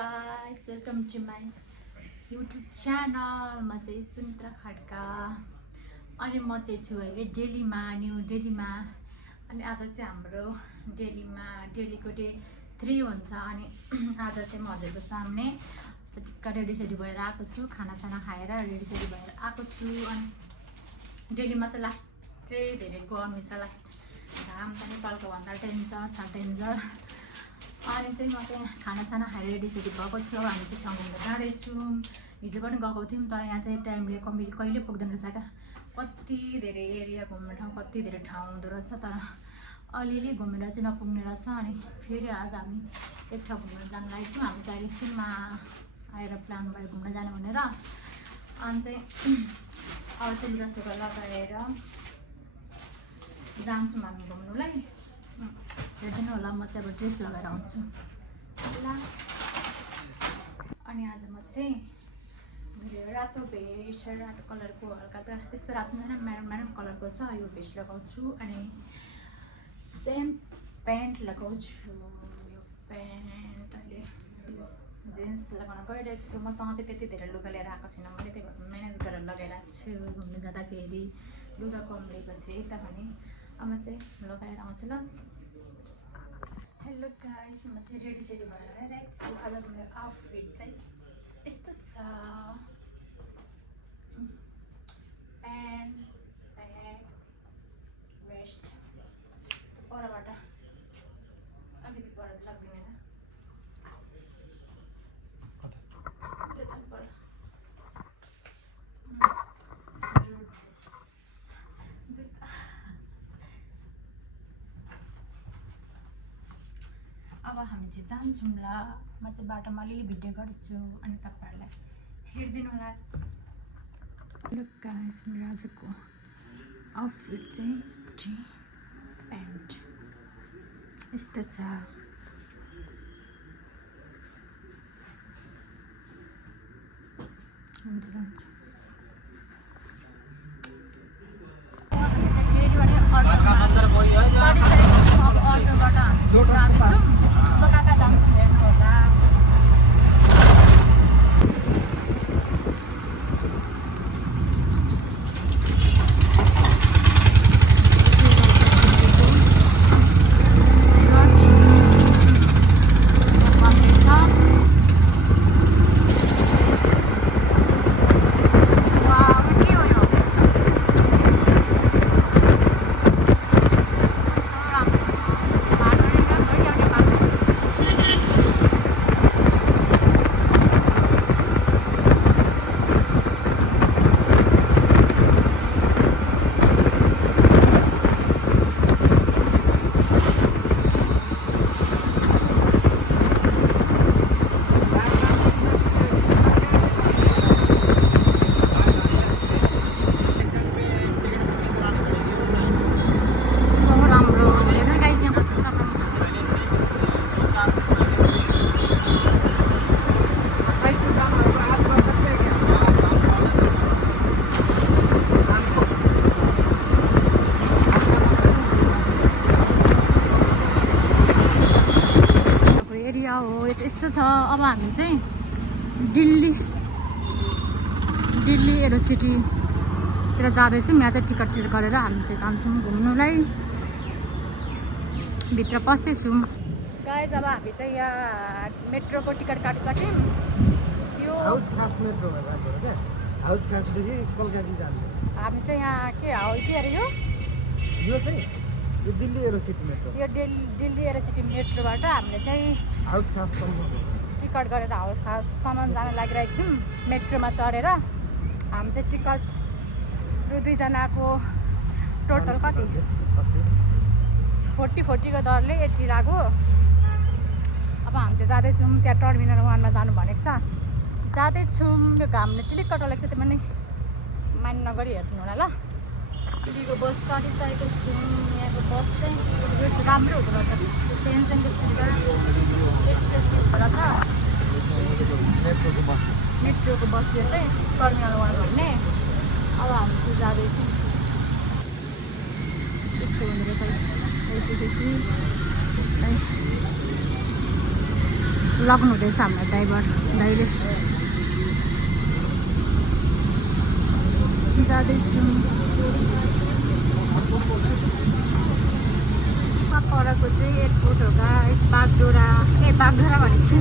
guys, welcome to my YouTube channel. म चाहिँ सुमित्रा खड्का अनि म चाहिँ छु अहिले दिल्लीमा, न्यू दिल्लीमा। अनि आज चाहिँ हाम्रो डेलीको डे 3 हुन्छ। अनि आज चाहिँ म हजुरको सामने टिक्का रेडी भएर आएको छु, खानासाना खाएर रेडी भएर आएको छु। अनि दिल्लीमा त लास्टै धेरै गर्मी छ, लास्ट घाम त नेपालको भन्दा डेन्जर। अनि चाहिँ म चाहिँ खानासाना खाएर रेडी भएको छु। अब हामी चाहिँ ठाउँ घुम्न जाँदैछौँ। हिजो पनि गएको थियौँ, तर यहाँ चाहिँ टाइमले कहिले पुग्दैन रहेछ क्या। कति धेरै एरिया घुम्ने ठाउँ, कति धेरै ठाउँ हुँदो रहेछ, तर अलिअलि घुमेर चाहिँ नपुग्ने रहेछ। अनि फेरि आज हामी एक ठाउँ घुम्न जानु लागेछौँ। हामी चाहिँ एकछिनमा आएर प्लान भयो घुम्न जानु भनेर। अनि चाहिँ अब चाहिँ लुगासुगा लगाएर जान्छौँ हामी घुम्नुलाई। हेर्दिनु होला, म चाहिँ अब ड्रेस लगाएर आउँछु ल। अनि आज म चाहिँ रातो भेस्ट, रातो कलरको हल्का त्यस्तो रातो छैन, म्यारुन कलरको छ यो भेस्ट लगाउँछु। अनि सेम प्यान्ट लगाउँछु। यो प्यान्ट अहिले जिन्स लगाउन गइरहेको छु। मसँग चाहिँ त्यति धेरै लुगा लिएर आएको छैन, मैले त्यही भएर म्यानेज गरेर लगाइरहेको छु। घुम्नु जाँदाखेरि लुगा कम लिएपछि त भने अब म चाहिँ लगाएर आउँछु ल। हेलो गाइस, म चाहिँ रेडी भएर आइरहेको छु। आजको मेरो आउटफिट चाहिँ यस्तो छ, प्यान्ट ब्याग वेस्ट परबाट अलिकति पर लाग्दैन अब हामी चाहिँ जान्छौँ ल। म चाहिँ बाटोमा अलिअलि भिडियो गर्छु अनि तपाईँहरूलाई हेरिदिनु होला। हेलो गाइस, मेरो आजको आउटफिट चाहिँ प्यान्ट यस्तो छ। हामी चाहिँ जान्छौँ। यस्तो छ। अब हामी चाहिँ दिल्ली एरोसिटीतिर जाँदैछौँ। यहाँ चाहिँ टिकट गरेर हामी चाहिँ जान्छौँ घुम्नुलाई। भित्र पस्दैछौँ गाइस। अब हामी चाहिँ यहाँ मेट्रोको टिकट काटिसक्यौँ। यो हाउस खास मेट्रो क्या, हाउस खासदेखि कलकत्ता जान्छ। हामी चाहिँ यहाँ के अरे यो चाहिँ यो दिल्ली एरोसिटी मेट्रो, यो दिल्ली एरोसिटी मेट्रोबाट हामीले चाहिँ हाउस खाससम्म टिकट गरेर हाउस खाससम्म जान लागिरहेको छौँ। मेट्रोमा चढेर हामी चाहिँ टिकट दुईजनाको टोटल कति 40-40को दरले 80 लाग्यो। अब हामी चाहिँ जाँदैछौँ, त्यहाँ टर्मिनल 1 मा जानु भनेको छ। जाँदैछौँ। यो घामले टिलिक्क टलेको छ, त्यो पनि मान्य नगरी हेर्नु होला ल। दिल्लीको बस चढिसकेको छौँ। यहाँको बस चाहिँ राम्रो हुँदो रहेछ, टेन्सनको सिटबाट यस्तो सिट रहेछ। मेट्रोको बस यो चाहिँ टर्मिनल 1 भन्ने। अब हामी चाहिँ जाँदैछौँ। यस्तो हुँदो रहेछ। लाग्नु हुँदैछ हाम्रो ड्राइभर दाइले। जाँदैछु परको चाहिँ एयरपोर्ट हो गाइस, बागडोरा बागडोरा भनेपछि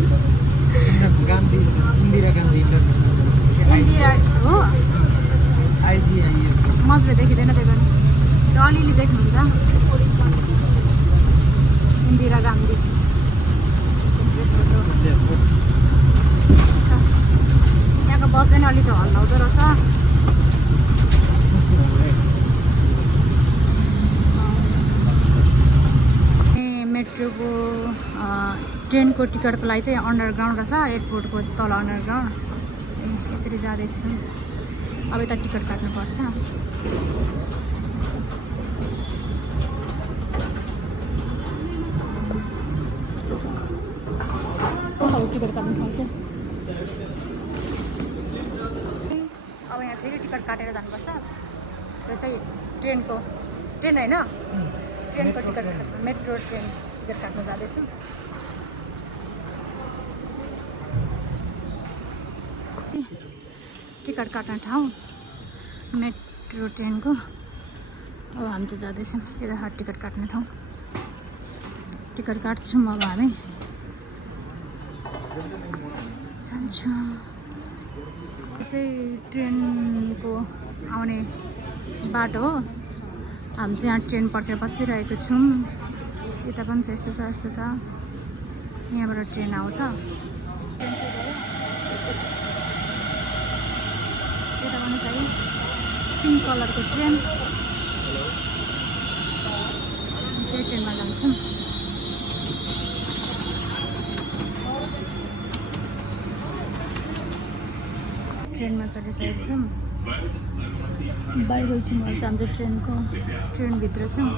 इन्दिरा हो। मजाले देखिँदैन त्यही पनि अलिअलि देख्नुहुन्छ इन्दिरा गान्धी। यहाँको बस पनि अलिक हल्लाउँदो रहेछ। मेट्रोको ट्रेनको टिकटको लागि चाहिँ अन्डरग्राउन्ड रहेछ, एयरपोर्टको तल अन्डरग्राउन्ड। यसरी जाँदैछु। अब यता टिकट काट्नुपर्छ। टिकट काट्नु पाउँछ। अब यहाँ फेरि टिकट काटेर जानुपर्छ। त्यो चाहिँ ट्रेन होइन, ट्रेनको टिकट मेट्रो ट्रेन टिकट काट्नु जाँदैछु। टिकट काट्ने ठाउँ मेट्रो ट्रेनको। अब हामी चाहिँ जाँदैछौँ यता टिकट काट्ने ठाउँ। टिकट काट्छौँ अब हामी जान्छौँ। यो चाहिँ ट्रेनको आउने बाटो हो। हामी चाहिँ यहाँ ट्रेन पर्खेर बसिरहेको छौँ। यता पनि छ यस्तो छ यस्तो छ। यहाँबाट ट्रेन आउँछ। यता पनि छ पिङ्क कलरको ट्रेन। त्यही ट्रेनमा जान्छौँ। ट्रेनमा चढिसकेको छौँ। बाहिर छौँ अहिले चाहिँ हाम्रो ट्रेनभित्र छौँ।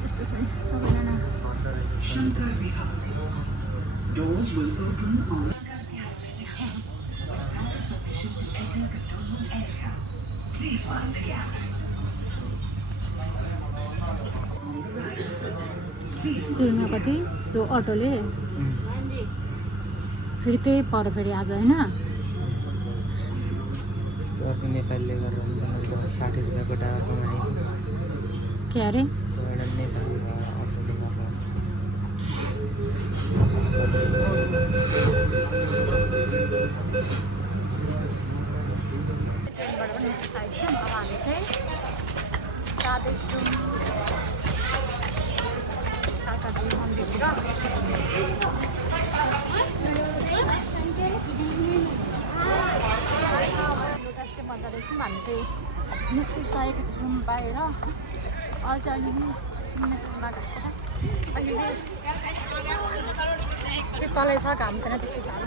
त्यस्तो छ सबैजना। सुरुमा कति त्यो अटोले फेरि त्यही पर फेरि आज होइन नेपालीले गरेर 60 रुपियाँको टाका कमाए। के अरे ट्रेनबाट पनि यस्तो साइड छ। अब हामी चाहिँ जाँदैछौँ काकाजी मन्दिरतिर। जाँदैछौँ हामी चाहिँ निस्किसकेको छौँ बाहिर। अझ अलिअलि शीतलै छ, घाम छैन त्यस्तो साह्रो।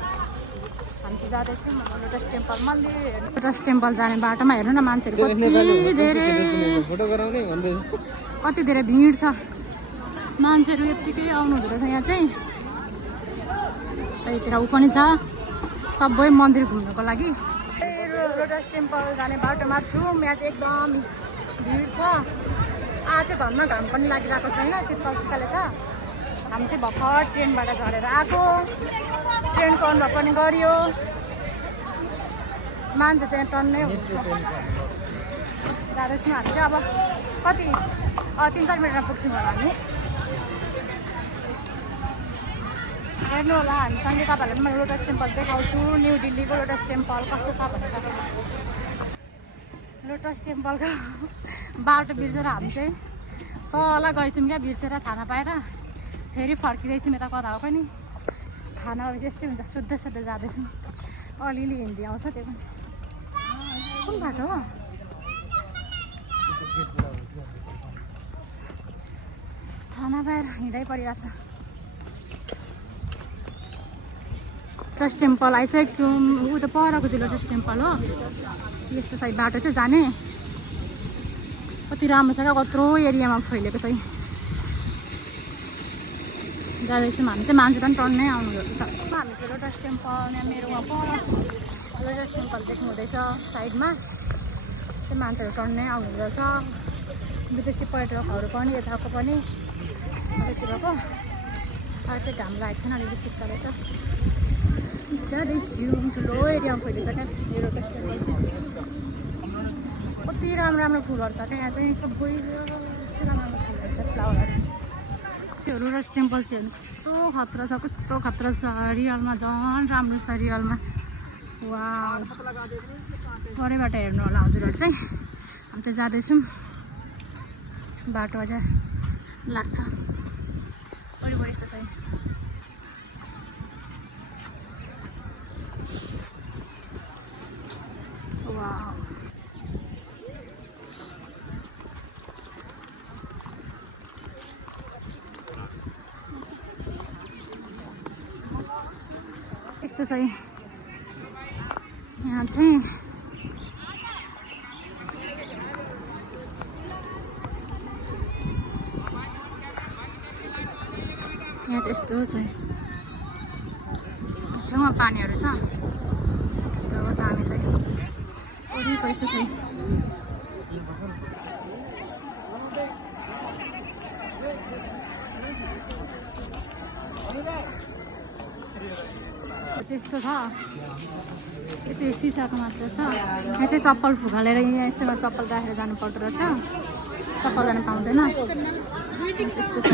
हामी चाहिँ जाँदैछौँ लोटस टेम्पल मन्दिर। लोटस टेम्पल जाने बाटोमा हेर्नु न मान्छेहरू कति धेरै भिड छ। मान्छेहरू यत्तिकै आउनु हुँदो रहेछ। यहाँ चाहिँ त्यहीतिर ऊ पनि छ सबै मन्दिर घुम्नुको लागि। लोटस टेम्पल जाने बाटोमा छौँ। यहाँ चाहिँ एकदम भिड छ। आज चाहिँ धन्न घाम पनि लागिरहेको छैन, शीतल शीतलै छ। हामी चाहिँ भर्खर ट्रेनबाट झरेर आएको। ट्रेनको अनुभव पनि गरियो। मान्छे चाहिँ टन्नै हुन्छ। जाँदैछौँ हामी चाहिँ अब कति 3-4 मिनटमा पुग्छौँ होला हामी। हेर्नु होला हामीसँगै तपाईँहरूलाई पनि लोटस टेम्पल देखाउँछु। न्यू दिल्लीको लोटस टेम्पल कस्तो छ भनेर। लोटस टेम्पलको बाटो बिर्सेर हामी चाहिँ तल गएछौँ क्या, बिर्सेर थाहा नपाएर फेरि फर्किँदैछौँ यता कता हो पनि। थाहा नभएपछि यस्तै हुन्छ, सोध्दै सोध्दै जाँदैछौँ। अलिअलि हिन्दी आउँछ त्यो पनि। कुन बाटो हो थाहा नपाएर हिँड्दै परिरहेछ। लोटस टेम्पल आइसकेको छौँ। ऊ त परको चाहिँ लोटस टेम्पल हो। यस्तो चाहिँ बाटो चाहिँ जाने कति राम्रो छ क्या, कत्रो एरियामा फैलिएको छ। जाँदैछौँ हामी चाहिँ, मान्छे पनि टन्नै आउनु रहेछ। हामी चाहिँ लोटस टेम्पल यहाँ मेरो वहाँ पर लोटस टेम्पल देख्नु हुँदैछ साइडमा। चाहिँ मान्छेहरू टन्नै आउनु रहेछ। विदेशी पर्यटकहरू पनि यताको पनि सबैतिरको। भर्खर चाहिँ घाम लागेको छैन अलिकति शीतल रहेछ जाँदैछु ठुलो एरियामा फैलिन्छ क्या यो लोटस टेम्पल कति राम्रो राम्रो फुलहरू छ क्या यहाँ चाहिँ सबै कस्तो राम्रो राम्रो फुलहरू छ फ्लावरहरू त्यो लोटस टेम्पल चाहिँ हेर्नु कस्तो खतरा छ रियलमा झन् राम्रो छ रियलमा वा परैबाट हेर्नु होला हजुरहरू चाहिँ हामी त जाँदैछौँ बाटो अझ लाग्छ वरिपरि यस्तो छ वाउ यस्तो छ यहाँ चाहिँ यस्तो छ छेउमा पानीहरू छ एकदम दामी छ वरिपरि यस्तो छ यस्तो छ यस्तो सिसाको मात्र छ यहाँ चाहिँ चप्पल फुकालेर यहाँ यस्तोमा चप्पल राखेर जानु पर्दो रहेछ चप्पल जानु पाउँदैन यस्तो छ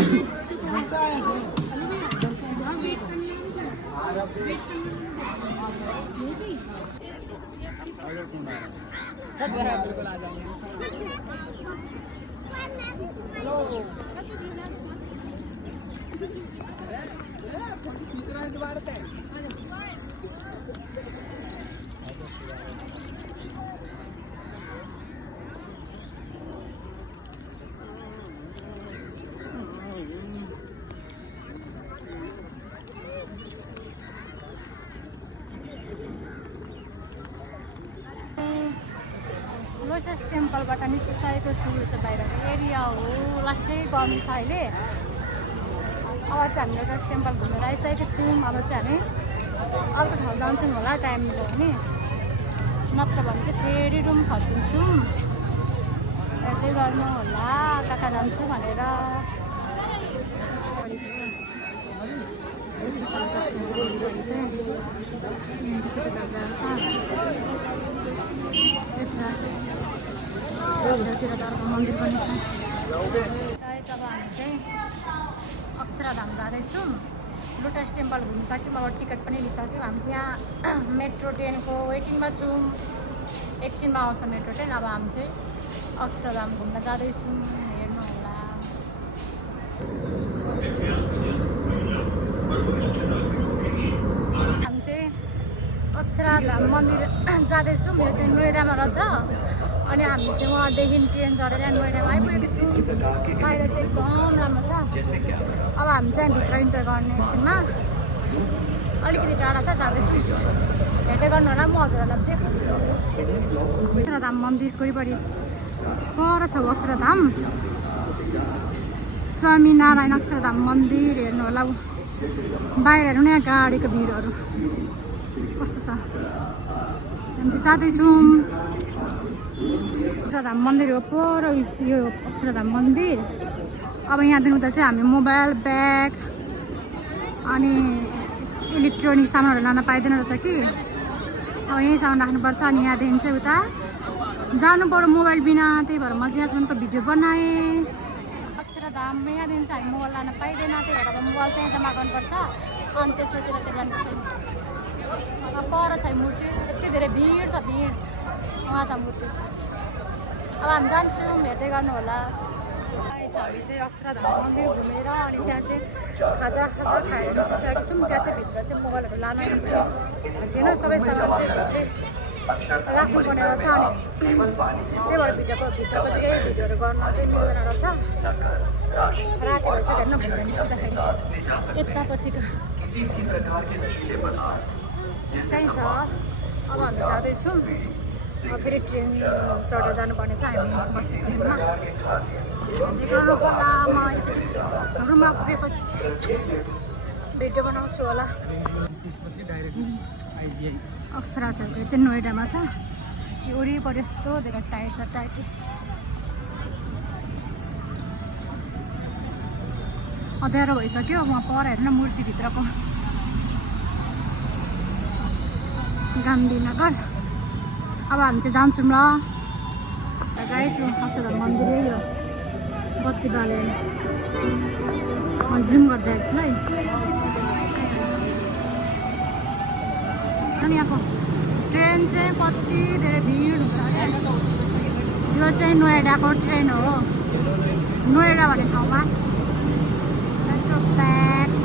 लोटस टेम्पलबाट निस्किसकेको छु यो चाहिँ बाहिरको एरिया हो लास्टै गर्मी छ अहिले अब चाहिँ हामी लोटस टेम्पल घुमेर आइसकेको छौँ अब चाहिँ हामी अर्को ठाउँ जान्छौँ होला टाइम मिल्यो भने नत्र भने चाहिँ फेरि रुम फर्किन्छौँ हेर्दै गर्नु होला कहाँ जान्छु भनेर मन्दिर पनि छ अब हामी चाहिँ अक्षरधाम जाँदैछौँ लोटस टेम्पल घुमिसक्यौँ अब टिकट पनि लिइसक्यौँ हामी चाहिँ यहाँ मेट्रो ट्रेनको वेटिङमा छौँ एकछिनमा आउँछ मेट्रो ट्रेन अब हामी चाहिँ अक्षरधाम घुम्न जाँदैछौँ हेर्नु होला हामी चाहिँ अक्षरधाम मन्दिर जाँदैछौँ यो चाहिँ नोएडामा रहेछ अनि हामी चाहिँ वहाँदेखि ट्रेन चढेर नोएडामा आइपुगेको छौँ बाहिर चाहिँ एकदम राम्रो छ अब हामी चाहिँ भित्र इन्टर गर्ने एकछिनमा अलिकति टाढा छ जाँदैछौँ हेर्दै गर्नु होला म हजुरहरूलाई देखाउँछु अक्षरधाम मन्दिरको वरिपरि पर छ अक्षरधाम स्वामीनारायण अक्षरधाम मन्दिर हेर्नु होला बाहिर हेर्नु न यहाँ गाडीको भिडहरू कस्तो छ हामी चाहिँ जाँदैछौँ अक्षरधाम मन्दिर हो पर यो अक्षरधाम मन्दिर अब यहाँदेखि उता चाहिँ हामी मोबाइल ब्याग अनि इलेक्ट्रोनिक सामानहरू लान पाइँदैन रहेछ कि अब यहीँ सामान राख्नुपर्छ अनि यहाँदेखि चाहिँ उता जानु पर्यो मोबाइल बिना त्यही भएर म चाहिँ यहाँसम्मको भिडियो बनाएँ अक्षरधाम यहाँदेखि चाहिँ हामी मोबाइल लान पाइँदैन त्यही भएर अब मोबाइल चाहिँ जम्मा गर्नुपर्छ अनि त्यसपछि त्यहाँ जानुपर्छ अब पर छ मूर्ति यति धेरै भिड छ भिड उहाँ छ मूर्ति अब हामी जान्छौँ हेर्दै गर्नु होला हामी चाहिँ अक्षरधाम मन्दिर घुमेर अनि त्यहाँ चाहिँ खाजा खाएर निस्किसकेको छौँ त्यहाँ चाहिँ भित्र चाहिँ मोबाइलहरू लानु इन्ट्री थिएन सबै सामान चाहिँ भित्रै राख्नुपर्ने रहेछ अनि त्यही भएर भित्रको चाहिँ केही भिडियोहरू गर्न चाहिँ मिल्दैन रहेछ राति भइसक्यो हेर्नु घुमेर निस्किँदाखेरि यतापछिको चाहिन्छ अब हामी जाँदैछौँ फेरि ट्रेन चढेर जानुपर्ने छ हामी बसेको रुममा देखाउनु पर्ला म एकचोटि रुममा पुगेपछि भिडियो बनाउँछु होला अक्षरा छ चाहिँ नोएडामा छ यो वरिपरि यस्तो धेरै टाइट छ टाइट अँध्यारो भइसक्यो म पर हेर्नु मूर्तिभित्रको गान्धीनगर अब हामी चाहिँ जान्छौँ ल गएछु अक्षरधाम मन्दिर यो बत्ती बालेर म जुम गर्दै आएको छु है अनि यहाँको ट्रेन चाहिँ कति धेरै भिड हुन्छ यो चाहिँ नोएडाको ट्रेन हो नोएडा भन्ने ठाउँमा यत्रो प्याक छ